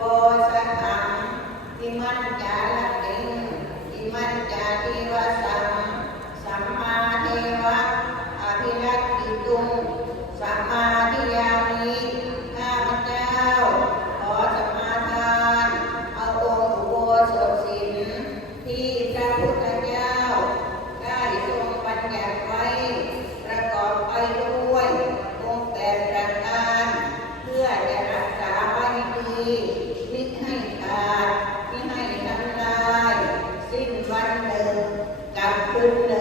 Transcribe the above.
por là bên